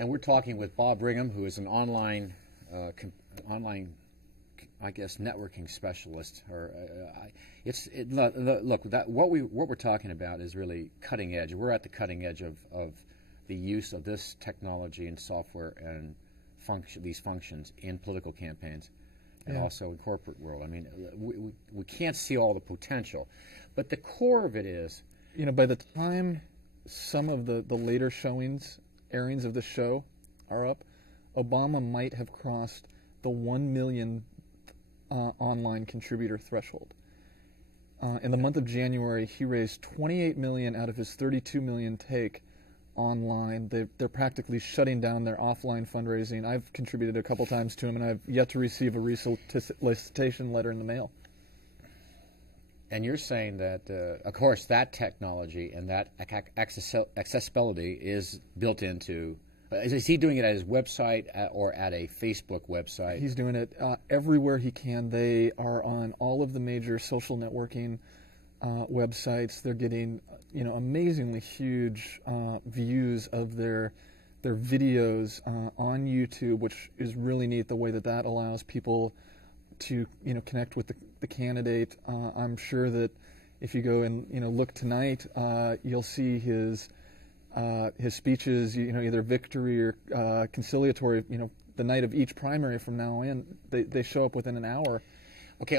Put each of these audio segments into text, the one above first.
And we're talking with Bob Brigham, who is an online, I guess, networking specialist. Or look, what we're talking about is really cutting edge. We're at the cutting edge of the use of this technology and software and these functions in political campaigns, and also in corporate world. I mean, we can't see all the potential, but the core of it is, you know, by the time some of the later airings of the show are up, Obama might have crossed the 1 million online contributor threshold. In the month of January, he raised 28 million out of his 32 million take online. They're practically shutting down their offline fundraising. I've contributed a couple times to him, and I've yet to receive a resolicitation letter in the mail. And you're saying that, of course, that technology and that accessibility is built into. Is he doing it at his website or at a Facebook website? He's doing it everywhere he can. They are on all of the major social networking websites. They're getting, you know, amazingly huge views of their videos on YouTube, which is really neat. The way that allows people to, you know, connect with the candidate. I'm sure that if you go and, you know, look tonight, you'll see his speeches, you know, either victory or conciliatory, you know, the night of each primary from now in, they show up within an hour. Okay,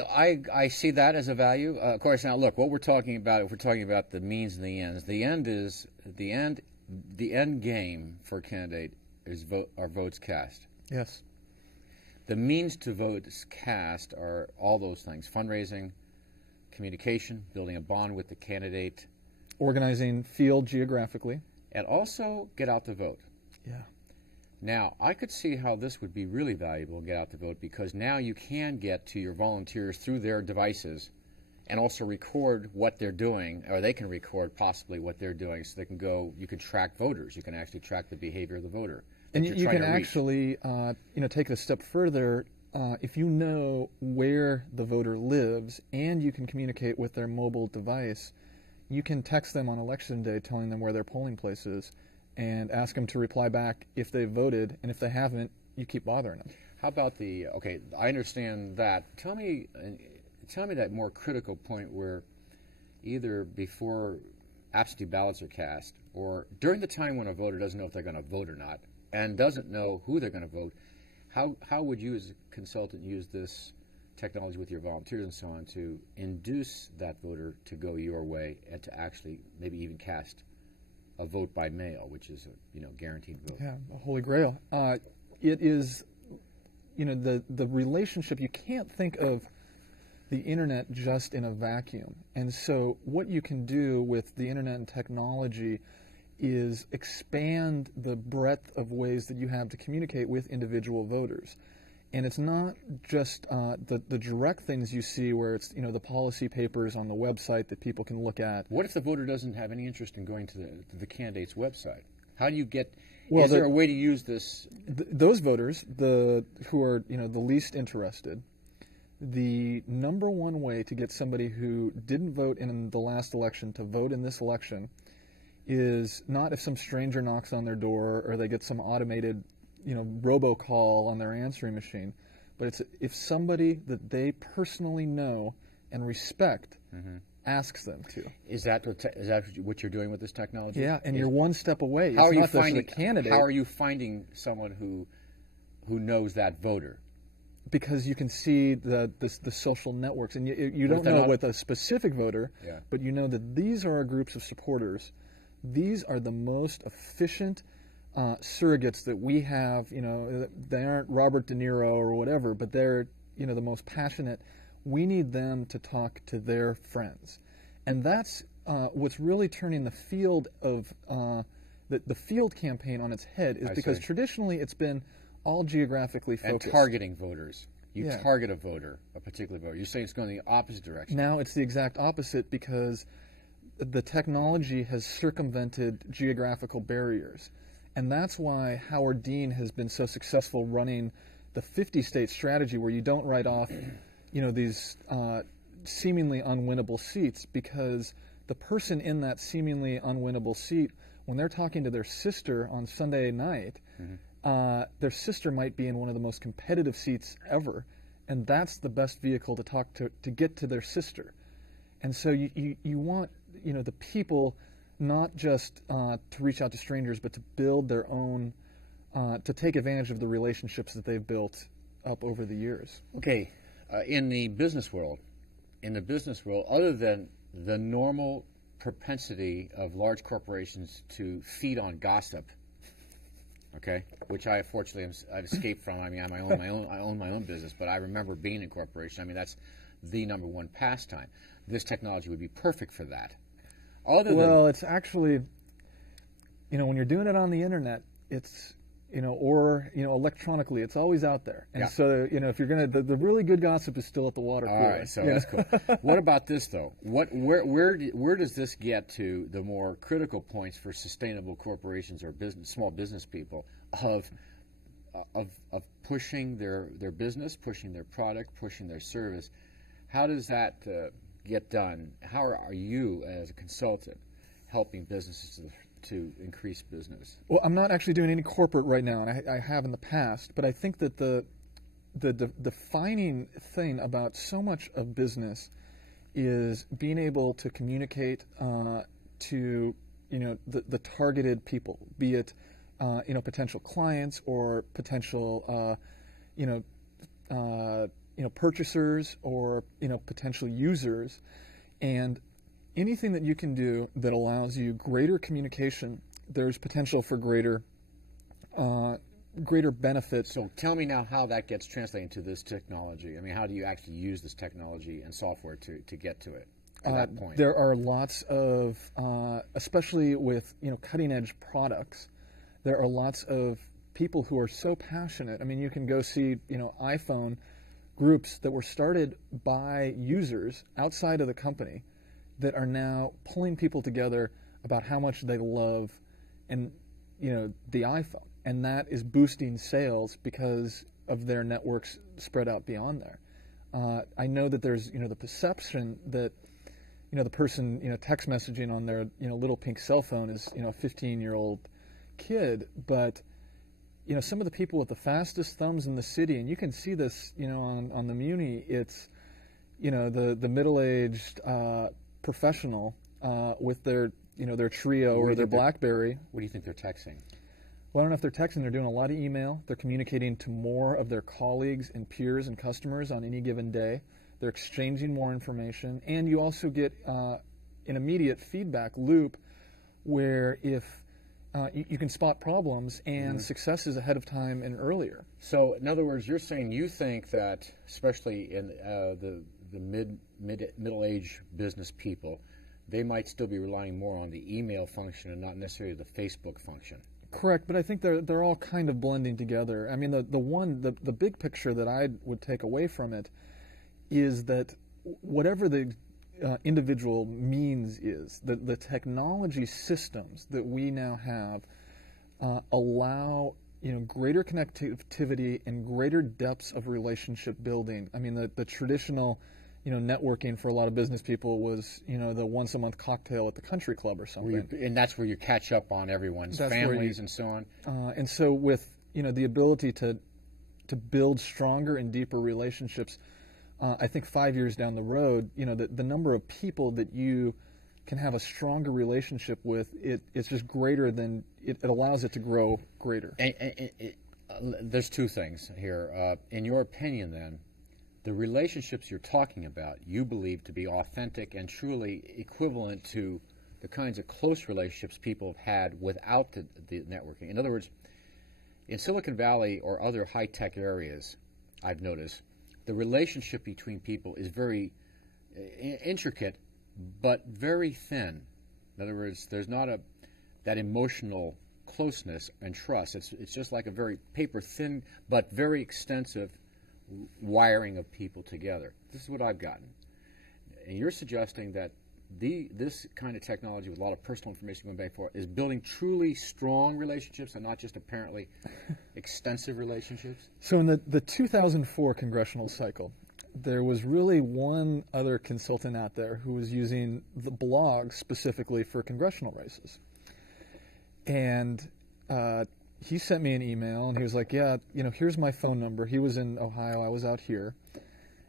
I see that as a value. Of course, now look, what we're talking about, if we're talking about the means and the ends, the end game for a candidate is are votes cast. Yes. The means to votes cast are all those things: fundraising, communication, building a bond with the candidate, organizing field geographically, and also get out the vote. Yeah. Now, I could see how this would be really valuable, get out the vote, because now you can get to your volunteers through their devices and also record what they're doing, or they can record possibly what they're doing, so they can go, you can track voters. You can actually track the behavior of the voter. And you can actually, you know, take it a step further. If you know where the voter lives and you can communicate with their mobile device, you can text them on election day telling them where their polling place is and ask them to reply back if they've voted, and if they haven't, you keep bothering them. How about the, okay, I understand that. Tell me that more critical point where either before absentee ballots are cast or during the time when a voter doesn't know if they're going to vote or not and doesn't know who they're going to vote, how would you as a consultant use this technology with your volunteers and so on to induce that voter to go your way and to actually maybe even cast a vote by mail, which is a, you know, guaranteed vote? Yeah, a holy grail. It is, you know, the relationship. You can't think of the internet just in a vacuum, and so what you can do with the internet and technology is expand the breadth of ways that you have to communicate with individual voters. And it's not just the direct things you see where it's, you know, the policy papers on the website that people can look at. What if the voter doesn't have any interest in going to the candidate's website? How do you get, well, is there a way to use this? Those voters, who are, you know, the least interested, the number one way to get somebody who didn't vote in the last election to vote in this election is not if some stranger knocks on their door or they get some automated, you know, robocall on their answering machine, but it's if somebody that they personally know and respect asks them to. Is that what you're doing with this technology? Yeah, and you're one step away. How it's are you not finding the candidate? How are you finding someone who knows that voter? Because you can see the social networks, and you don't know with a specific voter, but you know that these are our groups of supporters. These are the most efficient surrogates that we have. You know, they aren't Robert De Niro or whatever, but they're, you know, the most passionate. We need them to talk to their friends, and that's what's really turning the field of the field campaign on its head. Is because traditionally it's been all geographically focused. And targeting voters. You target a voter, a particular voter. You're saying it's going in the opposite direction. Now it's the exact opposite because the technology has circumvented geographical barriers. And that's why Howard Dean has been so successful running the 50-state strategy where you don't write off, you know, these seemingly unwinnable seats, because the person in that seemingly unwinnable seat when they're talking to their sister on Sunday night, their sister might be in one of the most competitive seats ever, and that's the best vehicle to talk to get to their sister. And so you want, you know, the people not just to reach out to strangers, but to build their own, to take advantage of the relationships that they've built up over the years. Okay, in the business world, other than the normal propensity of large corporations to feed on gossip, okay, which I fortunately I've escaped from. I mean, I own my own business, but I remember being in corporation. I mean, that's the #1 pastime. This technology would be perfect for that. Well, it's actually, you know, when you're doing it on the internet, it's, you know, or, you know, electronically, it's always out there. And so, you know, if you're going to, the really good gossip is still at the water cooler. All right, so that's cool. What about this, though? Where does this get to the more critical points for sustainable corporations or small business people of pushing their business, pushing their product, pushing their service? How does that get done? How are you, as a consultant, helping businesses to increase business? Well, I'm not actually doing any corporate right now, and I have in the past, but I think that the defining thing about so much of business is being able to communicate to, you know, the targeted people, be it you know, potential clients or potential you know, purchasers or, you know, potential users, and anything that you can do that allows you greater communication, there's potential for greater benefits. So tell me now how that gets translated into this technology. I mean, how do you actually use this technology and software to get to it at that point? There are lots of, especially with, you know, cutting edge products, there are lots of people who are so passionate. I mean, you can go see, you know, iPhone groups that were started by users outside of the company that are now pulling people together about how much they love, and, you know, the iPhone, and that is boosting sales because of their networks spread out beyond there. I know that there's, you know, the perception that, you know, the person, you know, text messaging on their, you know, little pink cell phone is, you know, a 15-year-old kid, but, you know, some of the people with the fastest thumbs in the city, and you can see this, you know, on the Muni, it's, you know, the middle-aged professional with their, you know, their Trio or their BlackBerry. What do you think they're texting? Well, I don't know if they're texting. They're doing a lot of email. They're communicating to more of their colleagues and peers and customers on any given day. They're exchanging more information, and you also get an immediate feedback loop where if you can spot problems and successes ahead of time and earlier. So, in other words, you're saying you think that, especially in the middle-aged business people, they might still be relying more on the email function and not necessarily the Facebook function. Correct, but I think they're all kind of blending together. I mean, the big picture that I would take away from it is that whatever the individual means is, the technology systems that we now have allow, you know, greater connectivity and greater depths of relationship building. I mean, the traditional, you know, networking for a lot of business people was, you know, the once-a-month cocktail at the country club or something. And that's where you catch up on everyone's families and so on. And so with, you know, the ability to build stronger and deeper relationships, I think 5 years down the road, you know, the number of people that you can have a stronger relationship with, it's just greater than, it allows it to grow greater. There's two things here. In your opinion, then, the relationships you're talking about, you believe to be authentic and truly equivalent to the kinds of close relationships people have had without the networking. In other words, in Silicon Valley or other high-tech areas, I've noticed, the relationship between people is very intricate, but very thin. In other words, there's not that emotional closeness and trust. It's just like a very paper-thin but very extensive wiring of people together. This is what I've gotten. And you're suggesting that this kind of technology with a lot of personal information going back and forth is building truly strong relationships and not just apparently extensive relationships? So in the 2004 congressional cycle, there was really one other consultant out there who was using the blog specifically for congressional races. And he sent me an email, and he was like, yeah, here's my phone number. He was in Ohio. I was out here.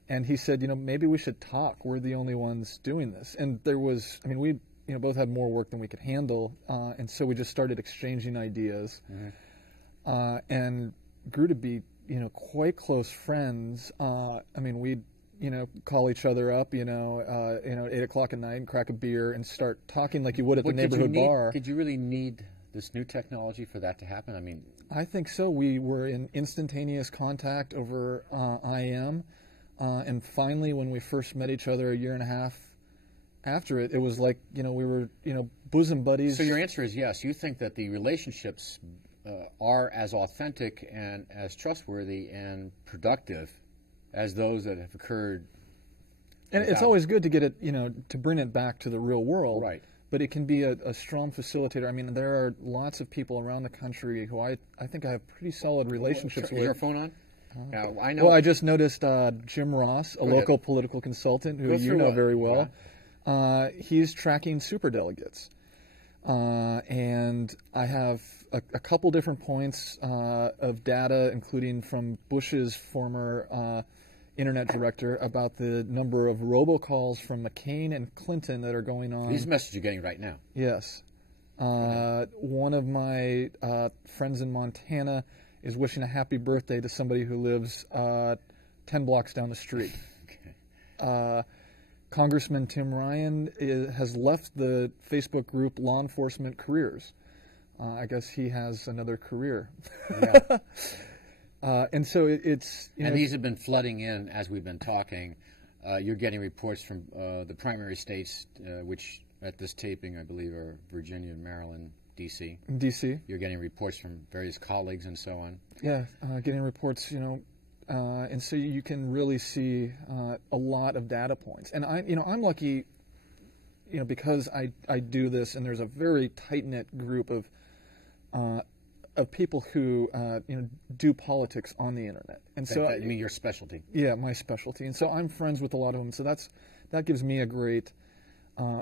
And he said, maybe we should talk. We're the only ones doing this. And there was, we both had more work than we could handle. And so we just started exchanging ideas and grew to be, quite close friends. We'd, call each other up, 8 o'clock at night and crack a beer and start talking like you would at the neighborhood bar. Did you really need this new technology for that to happen? I think so. We were in instantaneous contact over IM. And finally, when we first met each other a year and a half after it, it was like, we were, bosom buddies. So your answer is yes. You think that the relationships are as authentic and as trustworthy and productive as those that have occurred. And it's always good to get it, to bring it back to the real world. Right. But it can be a strong facilitator. There are lots of people around the country who I think I have pretty solid relationships with. Is your phone on? Now, I know. Well, I just noticed Jim Ross, a local political consultant who you know very well. He's tracking superdelegates. And I have a couple different points of data, including from Bush's former internet director, about the number of robocalls from McCain and Clinton that are going on. These messages you're getting right now. Yes. One of my friends in Montana is wishing a happy birthday to somebody who lives 10 blocks down the street. Okay. Congressman Tim Ryan has left the Facebook group Law Enforcement Careers. I guess he has another career. Yeah. And so it's... And these have been flooding in as we've been talking. You're getting reports from the primary states, which at this taping, I believe, are Virginia, Maryland, D.C. D.C. You're getting reports from various colleagues and so on. Yeah, getting reports, and so you can really see a lot of data points. And I'm lucky, because I do this, and there's a very tight-knit group of people who do politics on the internet. And so you mean your specialty? Yeah, my specialty. And so I'm friends with a lot of them. So that gives me a great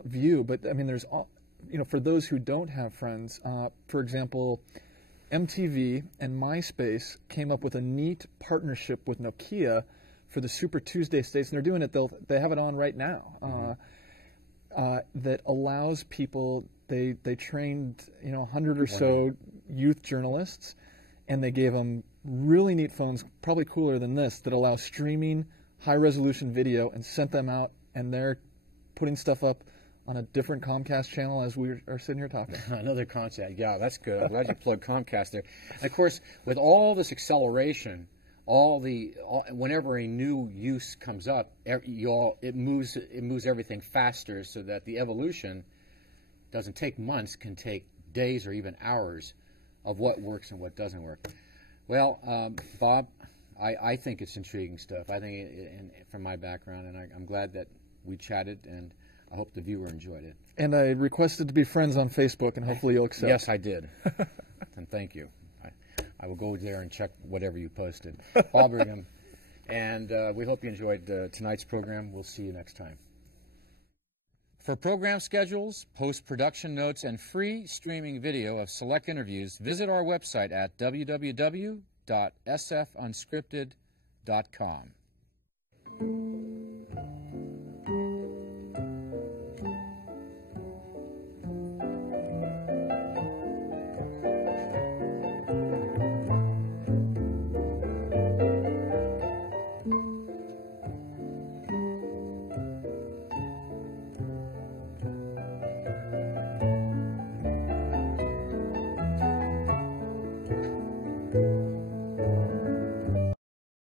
view. But there's for those who don't have friends, for example, MTV and MySpace came up with a neat partnership with Nokia for the Super Tuesday states, and they're doing it. They have it on right now. That allows people. They trained 100 or so youth journalists, and they gave them really neat phones, probably cooler than this, that allow streaming high resolution video, and sent them out, and they're putting stuff up on a different Comcast channel as we are sitting here talking. Another concept. Yeah, that's good. I'm glad you plugged Comcast there. And of course, with all this acceleration, whenever a new use comes up, it moves everything faster, so that the evolution doesn't take months, can take days or even hours of what works and what doesn't work. Well, Bob, I think it's intriguing stuff. I think, from my background, and I'm glad that we chatted, and I hope the viewer enjoyed it. And I requested to be friends on Facebook, and hopefully you'll accept. Yes, I did. And thank you. I will go there and check whatever you posted. Paul Brigham. And we hope you enjoyed tonight's program. We'll see you next time. For program schedules, post-production notes, and free streaming video of select interviews, visit our website at www.sfunscripted.com.